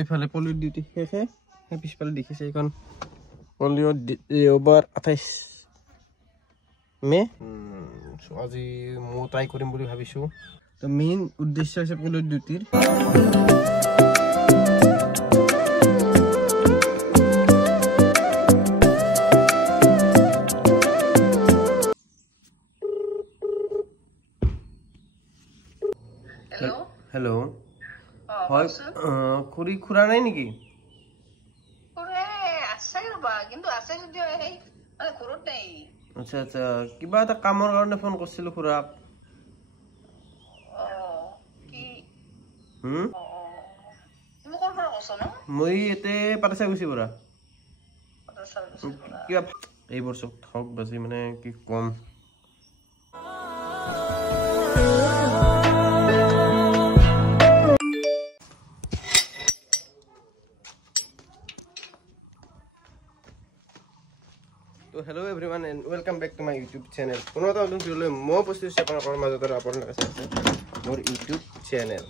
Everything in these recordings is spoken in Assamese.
এইফালে পলিঅ' ডিউটি শেষে পিছফালে দেখিছে এইখন পলিঅ' দেওবাৰ 28 মে আজি মই ট্ৰাই কৰিম বুলি ভাবিছোঁ তো মেইন উদ্দেশ্য হৈছে পলিঅ' ডিউটিৰ हेलो হয় খুৰি খুৰা নাই নেকি খুৰে আছে ৰবা কিন্তু আছে যদিও এই মানে ঘৰত নাই আচ্ছা আচ্ছা কিবা এটা কামৰ কাৰণে ফোন কৰিছিলো খুৰাক কি তুমি ক'ৰ পৰা কৈছ ন মই এতে পাতাছা গৈছি পৰা কিবা এই বছৰ থাকক বাজি মানে কি কম तो hello everyone and welcome back to my YouTube channel पुनः तो नतुन भिडिओ লৈ মই উপস্থিত হৈছে আপোনাৰ মাজত আৰু আপোনাৰ কাছে আছে মোৰ YouTube चैनल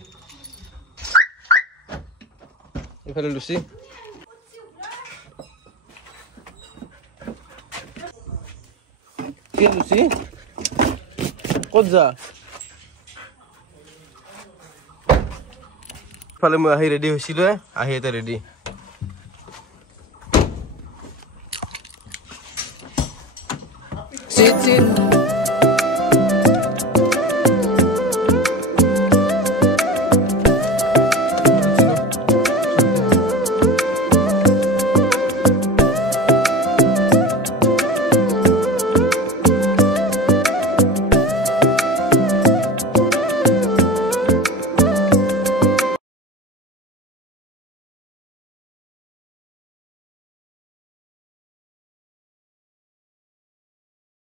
ইফালে লুচি কি লুচি ক'ত যা ইফালে মই আহি ৰেডি হৈছিলো আহি এটা ready Sit.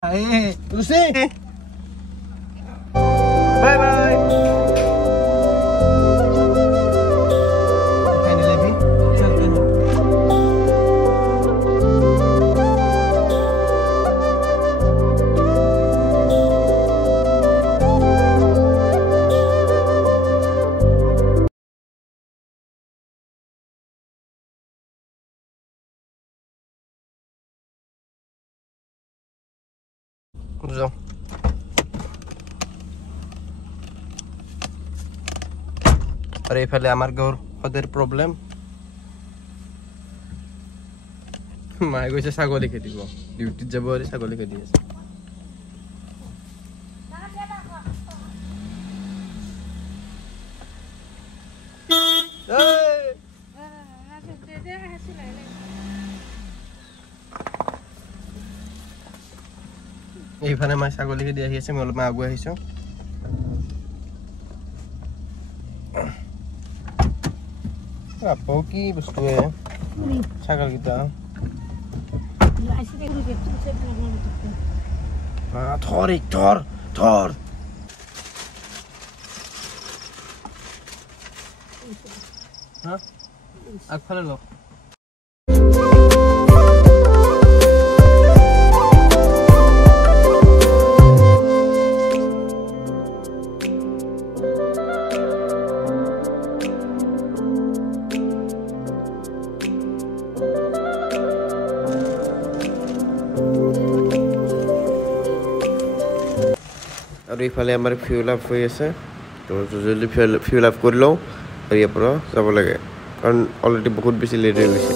Hey, Lucy. Bye bye. Finally, Abby. Chलते हैं. जाओ अरे इफाले आमार घर हदेर प्रॉब्लम माय গৈছে ছাগলী খেদিব ডিউটিত যাব আৰু ছাগলী খেদি আছে এইফালে মই ছাগলী খেদি আহি আছে মই অলপ আগুৱাই আহিছো আপো কি বস্তু হে ছাগল কিটা থর হ্যাঁ আগফালে ল और इफाले आमार फ्यूल अप हो আছে তো জলদি ফিউল আপ কৰি লও আৰু ইয়াৰ পৰা যাব লাগে কাৰণ অলৰেডি বহুত বেছি লেট হৈ গৈছে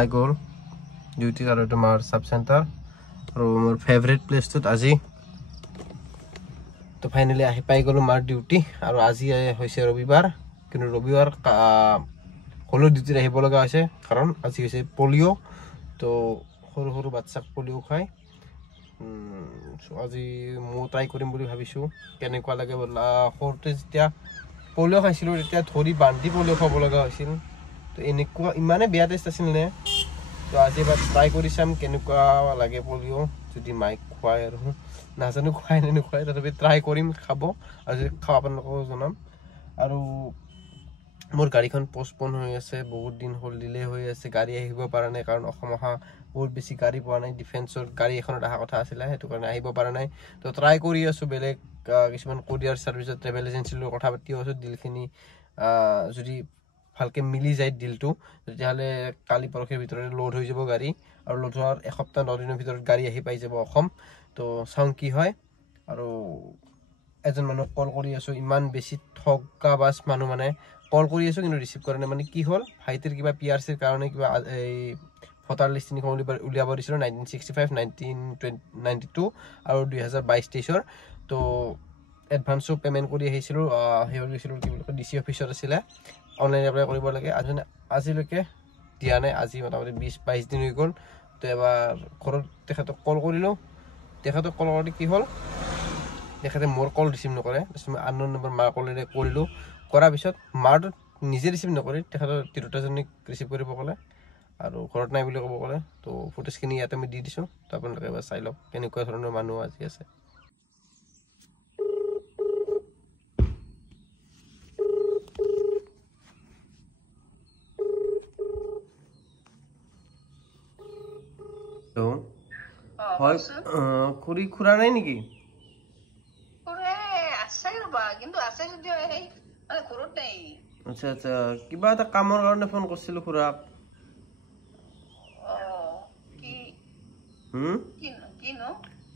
my goal duty are to mar sub center or more favorite place to আজি তো ফাইনালি আহি পাই গলো মাৰ ডিউটি আৰু আজি হৈছে ৰবিবাৰ কিন্তু ৰবিবাৰ হলো ডিউটি আহিব লগা আছে কাৰণ আজি হৈছে পলিঅ তো সৰু সৰু বাচ্চাক পলিঅ' খুৱায় আজি মই ট্ৰাই কৰিম বুলি ভাবিছোঁ কেনেকুৱা লাগে সৰুতে যেতিয়া পলিঅ' খাইছিলোঁ তেতিয়া ধৰি বান্ধি পলিঅ' খুৱাব লগা হৈছিল তো এনেকুৱা ইমানে বেয়া টেষ্ট আছিল নে তো আজি এবাৰ ট্ৰাই কৰি চাম কেনেকুৱা লাগে পলিঅ' যদি মাইক খুৱায় আৰু নাজানো খুৱাই নে নোখুৱাই তথাপি ট্ৰাই কৰিম খাব আৰু যদি খাওঁ আপোনালোকক জনাম আৰু মোৰ গাড়ীখন পষ্টপন হৈ আছে বহুত দিন হ'ল ডিলে হৈ আছে গাড়ী আহিব পৰা নাই কাৰণ অসম অহা বহুত বেছি গাড়ী পোৱা নাই ডিফেন্সৰ গাড়ী এখনত অহা কথা আছিলে সেইটো কাৰণে আহিব পৰা নাই তো ট্ৰাই কৰি আছোঁ বেলেগ কিছুমান কোৰিয়াৰ ছাৰ্ভিচত ট্ৰেভেল এজেঞ্চিৰ লগত কথা পাতি আছোঁ ডিলখিনি যদি ভালকৈ মিলি যায় ডিলটো তেতিয়াহ'লে কালি পৰহিৰ ভিতৰতে লোড হৈ যাব গাড়ী আৰু লোড হোৱাৰ এসপ্তাহ 9 দিনৰ ভিতৰত গাড়ী আহি পাই যাব অসম তো চাওঁ কি হয় আৰু এজন মানুহক কল কৰি আছোঁ ইমান বেছি ঠগা বাছ মানুহ মানে কল কৰি আছোঁ কিন্তু ৰিচিভ কৰা নাই মানে কি হ'ল ভাইটিৰ কিবা PRCৰ কাৰণে কিবা এই ভোটাৰ লিষ্ট তিনিখন উলিয়াব দিছিলোঁ 1965 1992 আৰু 2022-23 তো এডভান্সো পে'মেণ্ট কৰি আহিছিলোঁ সেই গৈছিলোঁ কি বুলি কয় DC অফিচত আছিলে অনলাইন এপ্লাই কৰিব লাগে আজিলৈকে দিয়া নাই আজি মোটামুটি 20-22 দিন হৈ গ'ল তো এবাৰ ঘৰত তেখেতক কল কৰিলোঁ তেখেতক কল কৰোঁতে কি হ'ল তেখেতে মোৰ কল ৰিচিভ নকৰে তাৰপিছত মই আননোন নম্বৰ মাৰ কলেৰে কৰিলোঁ কৰাৰ পিছত মাৰটো নিজে ৰিচিভ নকৰি তেখেতৰ তিৰোতাজনীক ৰিচিভ কৰিব ক'লে আৰু ঘৰত নাই বুলি ক'ব ক'লে তো ফুটেজখিনি ইয়াতে আমি দি দিছোঁ তো আপোনালোকে এবাৰ চাই লওক কেনেকুৱা ধৰণৰ মানুহ আজি আছে হয় খুৰী খুৰা নাই নেকি আচ্ছা আচ্ছা কিবা এটা কামৰ কাৰণে ফোন কৰিছিলোঁ খুৰাক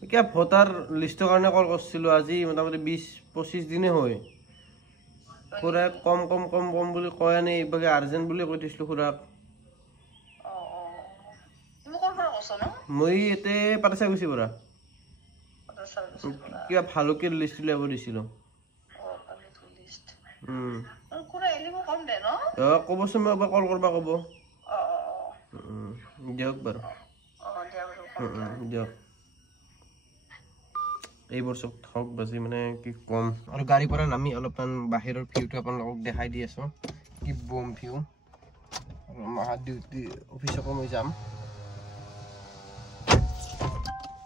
কিবা ভোটাৰ লিষ্টৰ কাৰণে কল কৰিছিলোঁ আজি মোটামুটি 20-25 দিনে হয় খুৰাই কম বুলি কয় নাই এইভাগে আৰ্জেণ্ট বুলি কৈ দিছিলোঁ খুৰাক মই ইয়াতে পাতাচাই গৈছি পৰা কিবা ভালকে লিষ্ট উলিয়াব দিছিলোঁ ক'বচোন মই এবাৰ কল কৰিব ক'ব দিয়ক বাৰু দিয়ক এইবোৰ চব ঠগ বাজি মানে কি কম আৰু গাড়ীৰ পৰা নামি অলপমান বাহিৰৰ ভিউটো আপোনালোকক দেখাই দি আছোঁ কি বম ভিউ আৰু মাহা ডিউটি অফিচকো মই যাম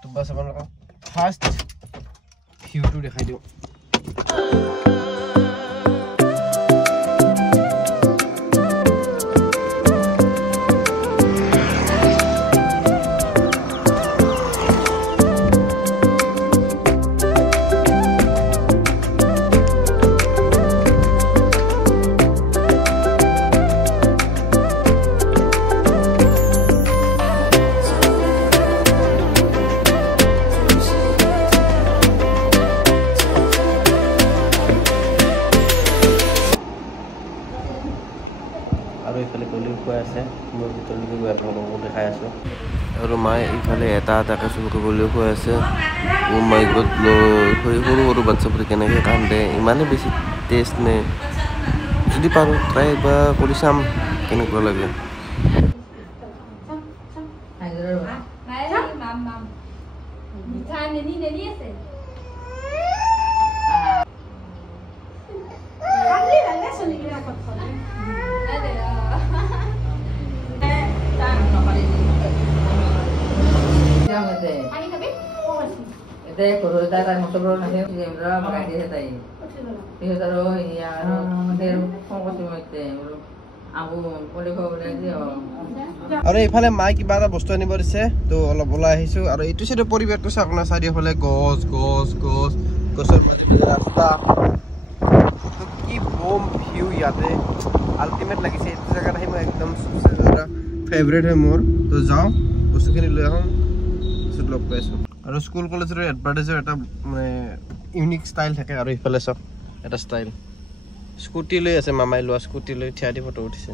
তো বাছ আপোনালোকক ফাৰ্ষ্ট ভিউটো দেখাই দিওঁ আৰু ইফালে পলিঅ' খুৱাই আছে মোৰ ভিতৰলৈকে গৈ আপোনালোকক দেখাই আছোঁ আৰু মায়ে ইফালে এটা এটাকৈ চবকে পলিঅ' খুৱাই আছে মাই গড সৰু সৰু বাচ্চাবোৰে কেনেকৈ কান্দে ইমানে বেছি টেষ্ট নে যদি পাৰোঁ ট্ৰাই এবাৰ কৰি চাম কেনেকুৱা লাগে আৰু এইফালে মায়ে কিবা এটা বস্তু আনিব দিছে তো অলপ ওলাই আহিছোঁ আৰু এইটো চাইডৰ পৰিৱেশটো চাওক না চাৰিওফালে গছ গছৰ ৰাস্তা কি বম ভিউ ইয়াতে আল্টিমেট লাগিছে এইটো জেগাত আহি মই একদম ফেভৰেট হয় মোৰ তো যাওঁ বস্তুখিনি লৈ আহোঁ পিছত লগ পাই আছোঁ আৰু স্কুল কলেজৰ এডভাৰটাইজৰ এটা মানে ইউনিক ষ্টাইল থাকে আৰু ইফালে চাওক এটা ষ্টাইল স্কুটি লৈ আছে মামাই লোৱা স্কুটি লৈ থিয়া দি ফটো উঠিছে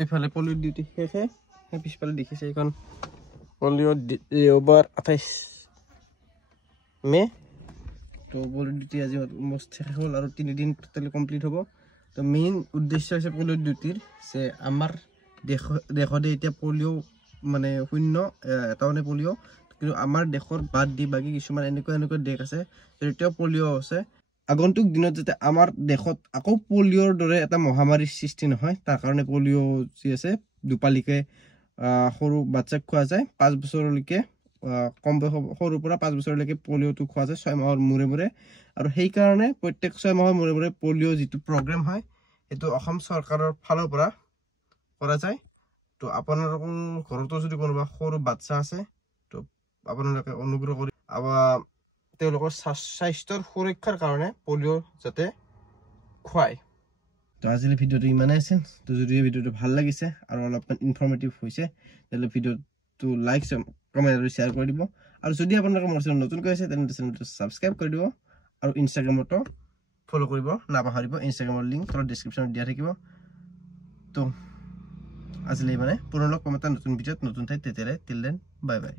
এইফালে পলিঅ' ডিউটি শেষে সেই পিছফালে দেখিছে এইখন পলিঅ' দেওবাৰ 28 মে তো পলিঅ' ডিউটি আজি অলমষ্ট শেষ হ'ল আৰু 3 দিন টোটেলি কমপ্লিট হ'ব তো মেইন উদ্দেশ্য হৈছে পলিঅ' ডিউটিৰ যে আমাৰ দেশতে এতিয়া পলিঅ' মানে 0 এটা মানে পলিঅ' কিন্তু আমাৰ দেশৰ বাদ দি বাকি কিছুমান এনেকুৱা দেশ আছে যেতিয়াও পলিঅ' আছে আগন্তুক দিনত যাতে আমাৰ দেশত আকৌ পলিঅ'ৰ দৰে এটা মহামাৰীৰ সৃষ্টি নহয় তাৰ কাৰণে পলিঅ' যি আছে দুপালিকে সৰু বাচ্চাক খোৱা যায় 5 বছৰলৈকে কম সৰুৰ পৰা 5 বছৰলৈকে পলিঅ'টো খোৱা যায় 6 মাহৰ মূৰে আৰু সেই কাৰণে প্ৰত্যেক 6 মাহৰ মূৰে পলিঅ' যিটো প্ৰগ্ৰাম হয় এটো অসম চৰকাৰৰ ফালৰ পৰা কৰা যায় তো আপোনালোকৰ ঘৰতো যদি কোনোবা সৰু বাচ্চা আছে তো আপোনালোকে অনুগ্ৰহ কৰি তেওঁলোকৰ স্বাস্থ্যৰ সুৰক্ষাৰ কাৰণে পলিঅ' যাতে খুৱায় তো আজিৰ ভিডিঅ'টো ইমানেই আছিল তো যদি এই ভিডিঅ'টো ভাল লাগিছে আৰু অলপমান ইনফৰ্মেটিভ হৈছে তেলে ভিডিঅ'টো লাইক কমেন্ট আৰু শেয়াৰ কৰি দিব আৰু যদি আপোনালোকে মোৰ চেনেল নতুনকৈ আছে তেন্তে চেনেলটো সাবস্ক্ৰাইব কৰি দিব আৰু ইনষ্টাগ্ৰামতো ফলো কৰিব নাপাহৰিব ইনষ্টাগ্ৰামৰ লিংক তলত ডেসক্ৰিপচনত দিয়া থাকিব তো আজিলৈ মানে পুনৰ লগ পাম এটা নতুন ভিডিঅ'ত নতুন ঠাইত তেতিয়ালৈ টিল দেন বাই বাই